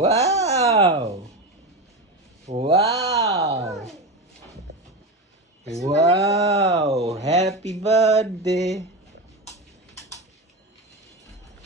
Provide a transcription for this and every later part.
Wow! Wow! Wow! Happy birthday!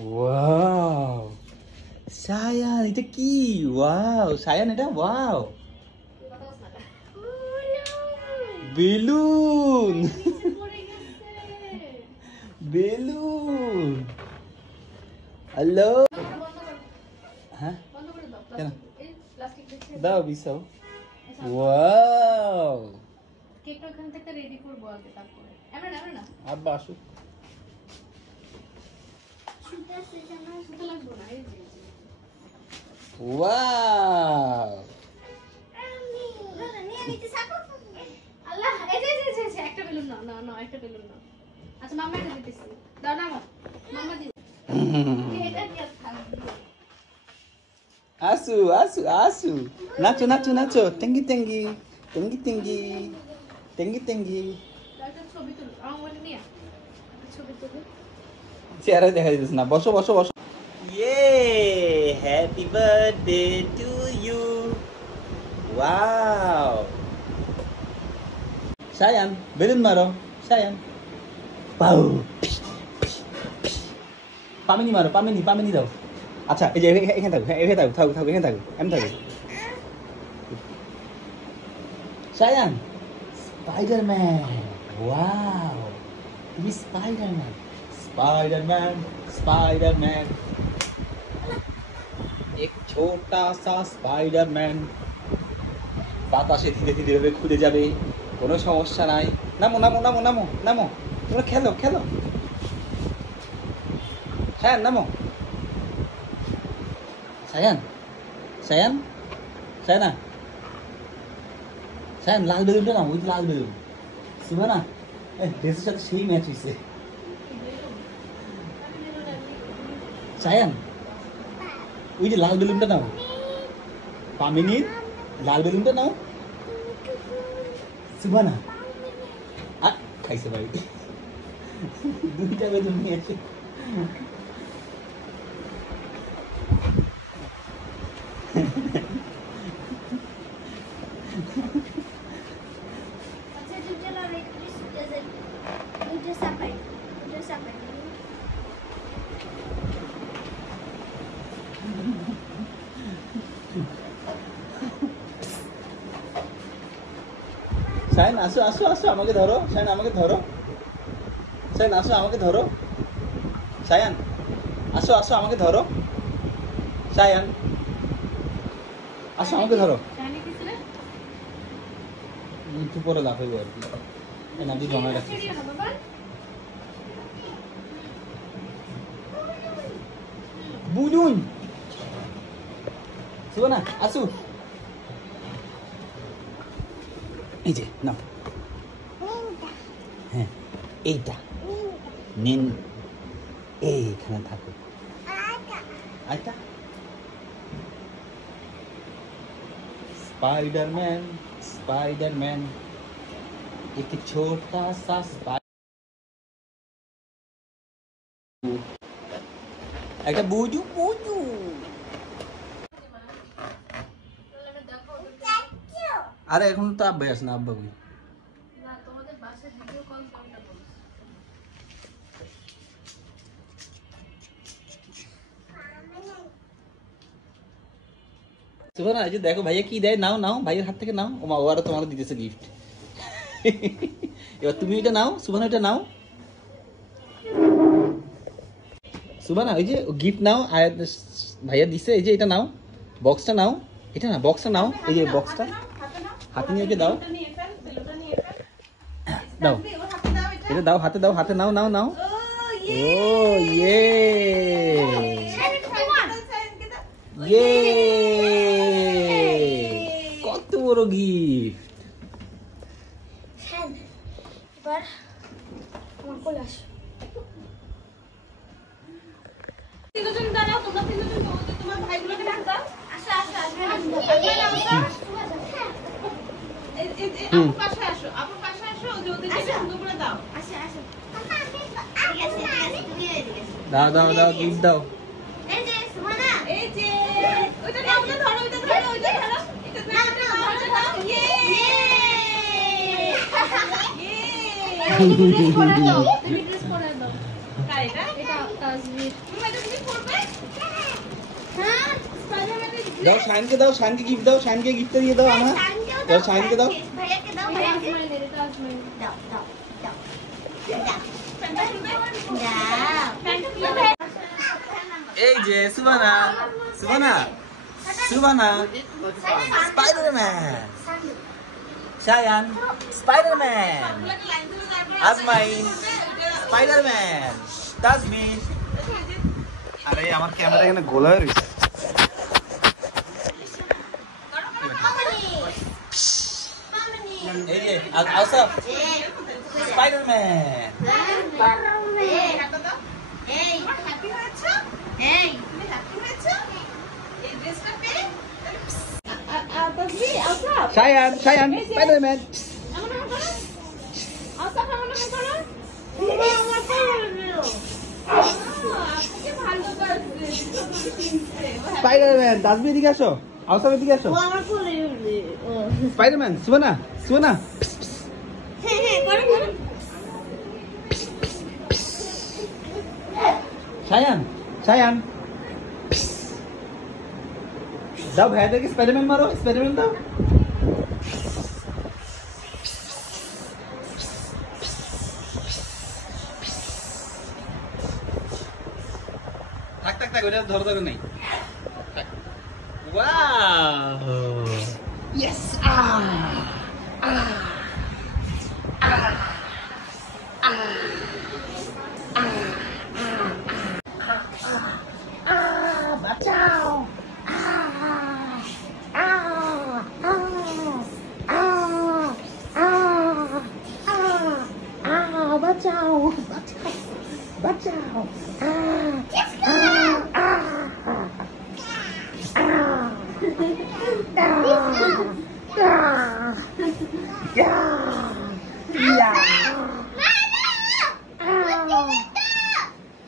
Wow! Sayan, এটা কি? Wow! Sayan, এটা wow! বেলুন! বেলুন! হ্যালো! হ্যাঁ? কেন? দাও বিছাও। ওয়াও! কেকটা ওখান থেকে রেডি করব আগে তারপরে। আমরা না। আব্বা আসুক। সুতা লাগবে না এই যে। ওয়াও! আল্লাহ এই যে একটা বেলুন না একটা বেলুন না। আচ্ছা মাম্মা এটা দিতেছি। দাও না মাম্মা দিও। এটা কি থাকবে? আসু নাচো টেঙ্গি একটা ছবি তুল আমার মোবাইল নিয়ে ছবি তুল চেহারা দেখা যাচ্ছে না বসো ইয়ে happy birthday to you wow Sayan balloon মারো সায়ান পাউ পামিনি মারো পামিনি দাও আচ্ছা এই যে এখানে থাকো এখানে থাকো আমি থাকো সায়ান স্পাইডারম্যান ওয়াও তুমি स्पाइडरमैन एक छोटा सा स्पाइडरमैन বাতাসে ধীরে ধীরে খুলে যাবে কোনো সমস্যা নাই নামো তোমরা খেলো হ্যাঁ নামো সায়ান লাল বেলুনটা নাও ওই লাল বেলুন সুবানা ড্রেসের সাথে সেই ম্যাচ হয়েছে সায়ান ওই যে লাল বেলুনটা নাও পামিনির লাল বেলুনটা নাও সুবানা খাইছে ভাই দুইটা বেলুন নিয়েছে শাইন আসো আমাকে ধরো শাইন আমাকে ধরো শাইন আসো আমাকে ধরো শায়ান আসো আমাকে ধরো শায়ান আসো আমাকে ধরো একটু পরে লাফাইবো আর কি নাকি জমা রাখছি বুলুন সুবানা আসু এই যে নাও হ্যাঁ এইটা নিন এইখানে থাকো আচ্ছা स्पाइडरमैन एक छोटा सा একটা বুজু আরে এখন তো আব্বাই আসে না আব্বা না তোমাদের বাসায় ভিডিও কল করতে বল সুবহানা এই যে দেখো ভাইয়া কি দেয় নাও ভাইয়ের হাত থেকে নাও ও আরো তোমাকে দিতেছে গিফট এবার তুমি এটা নাও সুবহানা এটা নাও সুবহানা ওই যে গিফট নাও আয়াত ভাইয়া দিছে এই যে এটা নাও বক্সটা নাও এটা না বক্সটা নাও এই যে বক্সটা হাতে নিয়ে ওকে দাও এটা দাও হাতে নাও ও ইয়ে কত বড় গিফট এবার আমার কোলে আসো তিনজন দাঁড়াও তোমরা তিনজন তোমার ভাইগুলোকে ডাক দাও আসো আপুর পাশে আসো ওই যে ওদের যেটা সুন্দর করে দাও আসো ঠিক আছে তুমি এদিকে দাও গিফট দাও এই যে সুমনা এই যে ওইটা দাও ড্রেস পরে দাও, তুমি ড্রেস পরে দাও। এটা তাসবির। হ্যাঁ, স্পাইডারম্যানের দাও শাইনকে দাও, শাইনকে গিফট দাও, শাইনকে গিফট দিয়ে দাও আমার। দাও শাইনকে দাও। ভাইয়াকে দাও, এটা ভাইয়াকে আজমাইনের, এটা আজমাইনের। দাও দাও দাও দাও এই যে সুবানা, সুবানা, সুবানা, স্পাইডারম্যান, শায়ান, স্পাইডারম্যান, আজমাইন, স্পাইডারম্যান, তাসমিন। আরে আমার ক্যামেরা এখানে গোল হয়ে গেছে। এই যে আউসাফ, স্পাইডারম্যান। তাসবির, আউসাফ, শায়ান, শায়ান, স্পাইডারম্যান। এমন এমন করো। আউসাফ, এমন এমন করো। বাবা, আমার পাওয়ার দিল। আপুকে ভালোবাসে, তোমাকে চিনছে। স্পাইডারম্যান, তাসমিন এদিকে আসো, আউসাফ এদিকে আসো। ও আমার কোলে উঠবে। ও স্পাইডারম্যান, সুবানা, সুবানা। হ্যাঁ হ্যাঁ করো করো শায়ান, শায়ান। দাও ভাইয়াদেরকে স্পাইডারম্যান মারো, স্পাইডারম্যান দাও। থাক থাক থাক, ওটা ধরো ধরো নেই। ওয়াও, ইয়েস,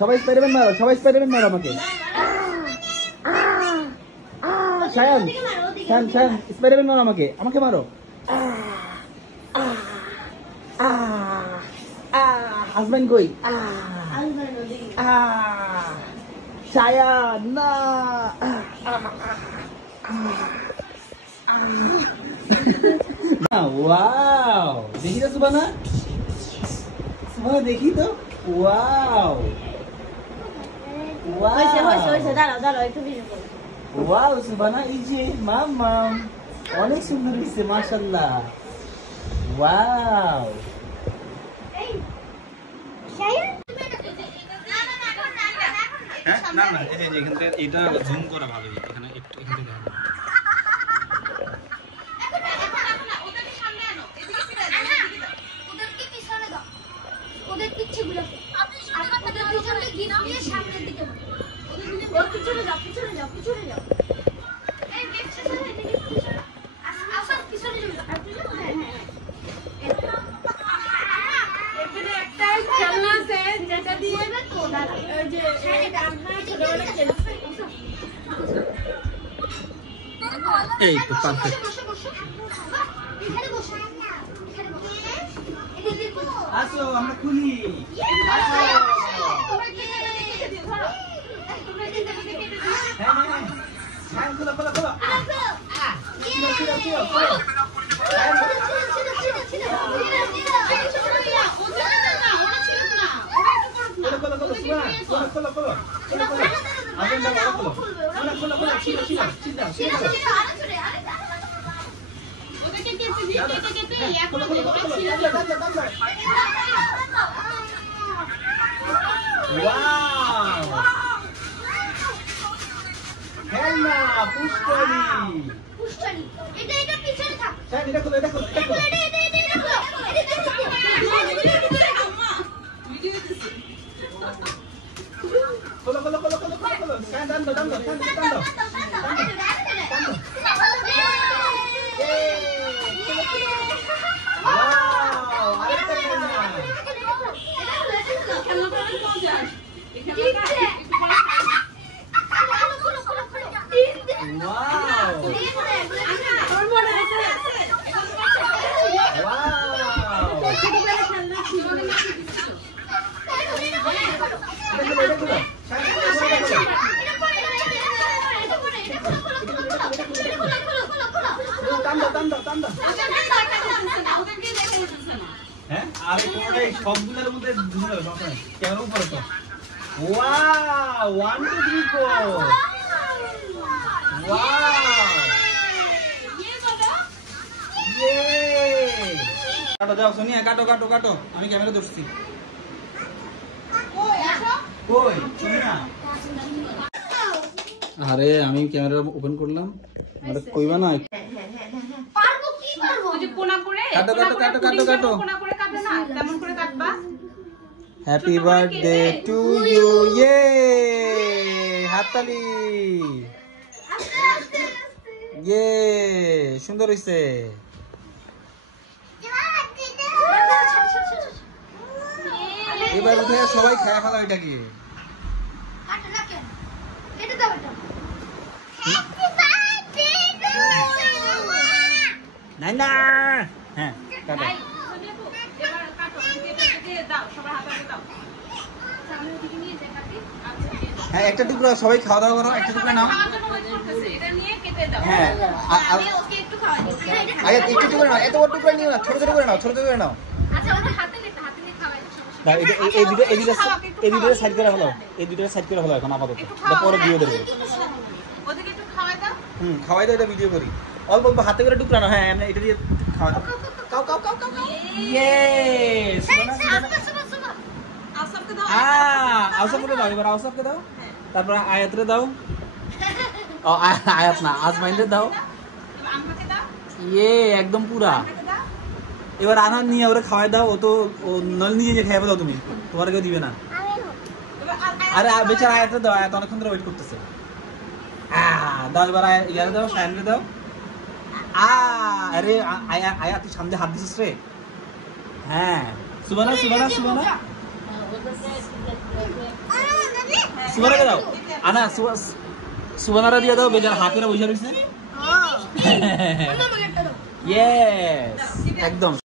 সবাই স্পাইডারম্যান মারো, সবাই স্পাইডারম্যান মারো আমাকে। শায়ান, শায়ান, শায়ান, স্পাইডারম্যান মারো আমাকে, আমাকে মারো। হাজবেন্ড কই? শায়ান না। ওয়াও, দেখি তো সুবানা, সুবানা দেখি তো। ওয়াও, দাঁড়াও দাঁড়াও একটু ভিডিও করো ওয়াও সুবানা, এই যে মাম, অনেক সুন্দর হয়েছে মাশাআল্লাহ। ওয়াও, না না, এই যে এখান থেকে এটা জুম করা ভালো, এখানে একটু এখান থেকে দেখো। ওদেরকে পিছনে দাও ওদের পিছনে ওদের পিছনে গিয়ে সামনের দিকে ওর পিছনে যাও পিছনে যাও পিছনে যাও এই পিছনে এদিকে পিছনে আসো পিছনে যাও আর পিছনে হ্যাঁ এখানে একটা খেলনা আছে যেটা দিয়ে ওই যে আমরা ছোটবেলায় খেলছি। এই তো পারফেক্ট। বসো বসো এখানে বসো এখানে বসো এদিকে বসো আসো আমরা খুলি। তোমরা কি খেলা দেখে দিও ধরো তোমরা কি খেলা দেখে দিও হ্যাঁ হ্যাঁ হ্যাঁ, হ্যাঁ খোলো খোলো খোলো। ছিল ছিল ছিল খোলো। খোলো খোলো খোলো, সুবানা, খোলো খোলো খোলো খোলো খোলো। আগুন দাও, আগুন খোলো। খোলো খোলো খোলো, ছিল ছিল ছিল ছিল। ওদেরকে কেটে দিই কেটে ইয়া খোলো করে খোলো খোলো দিই খোলো, দাও দাও দাও। ওয়াও, খেলনা পুষ্করি। পুষ্করি এটা পিছনে থাক হ্যাঁ এটা খোলো, এটা খোলো, এটা খোলো। খোলো খোলো খোলো খোলো খোলো খোলো। হ্যাঁ দাও দাও দাও দাও দাও। ওয়াও, আরেকটা খেলনা। ওয়াও, উঠছে না। হ্যাঁ আর কোনটা এই সবগুলোর মধ্যে ধরে দাও সমস্যা নেই ক্যামেরা উপরে তো ওয়াও 1 2 3 4 ওয়াও ইয়ে বাবা, ইয়ে কাটো যাও সোনিয়া কাটো কাটো কাটো আমি ক্যামেরা ধরছি কই আসো। কই সোনিয়া আরে আমি ক্যামেরা ওপেন করলাম মানে কইবা না পারবো কি পারবো? ওই যে কোনা করে, কাটো, কোনা কাটো, করে কাটো, পুডিং কাটো, যেমন কাটো। কোনা করে কাটে না, তেমন করে কাটবা। হ্যাপি ছোট করে বার্থডে কেটে। টু ইউ ইয়ে হাততালি আস্তে আস্তে আস্তে ইয়ে সুন্দর হইছে এবার উঠে সবাই খায় ফেলা এটাকে কাটো না কেন? কেটে দাও এটা। হ্যাপি বার্থডে টু নাই না হ্যাঁ কাটো এই, সোনিয়া আপু, এবার কাটো, কেটে কেটে দাও, সবার হাতে হাতে দাও। আমি ওদিকে নিয়ে যাই কাটি। আচ্ছা, দিয়ে দাও। হ্যাঁ একটা টুকরো সবাই খাওয়া দাওয়া করো একটা টুকরো নাও খাওয়ার জন্য wait করতেছে, এটা নিয়ে কেটে দাও। হ্যাঁ আমি ওকে একটু খাওয়াই দিই। আগে একটু টুকরো নাও এত বড় টুকরো নিও না ছোট ছোট করে নাও ছোট ছোট করে নাও আচ্ছা ওটা হাতে নিয়ে খাওয়াই দিই, সমস্যা দাও এই দুটো সাইড করে হলো এই দুটো সাইড করে হলো এখন আপাতত পরে দিয়ে দেবো ওদেরকে একটু খাওয়াই দাও। খাওয়াই দাও এটা ভিডিও করি অল্প অল্প হাতে করে টুকরানো হ্যাঁ এমনি এটা দিয়ে খাওয়া দাও কাও কাও কাও কাও ইয়েস আসরকে দাও। আউসাফকে দাও এবার আউসাফকে দাও তারপর আয়াতরে দাও ও আয়াত না আজমাইনরে দাও এবার আমাকে দাও, ইয়ে একদম পুরা আমাকে দাও। এবার আনার নিয়ে ওরা খাওয়াই দাও ও তো ও নল নিজে নিজে খাইয়ে দাও তুমি তোমার কেউ দিবে না এবার আরে বেচারা আয়াতরে দাও আয়াত অনেকক্ষণ ধরে ওয়েট করতেছে দাও এবার ইয়ারে দাও শায়নরে দাও আরে আয়া তুই সামনে হাত দিছিস রে হ্যাঁ সুবানা সুবানা সুবানা সুবানাকে দাও আনা সুবানারা দিয়ে দাও বেচারা হাত করে বসে রয়েছে ইয়েস একদম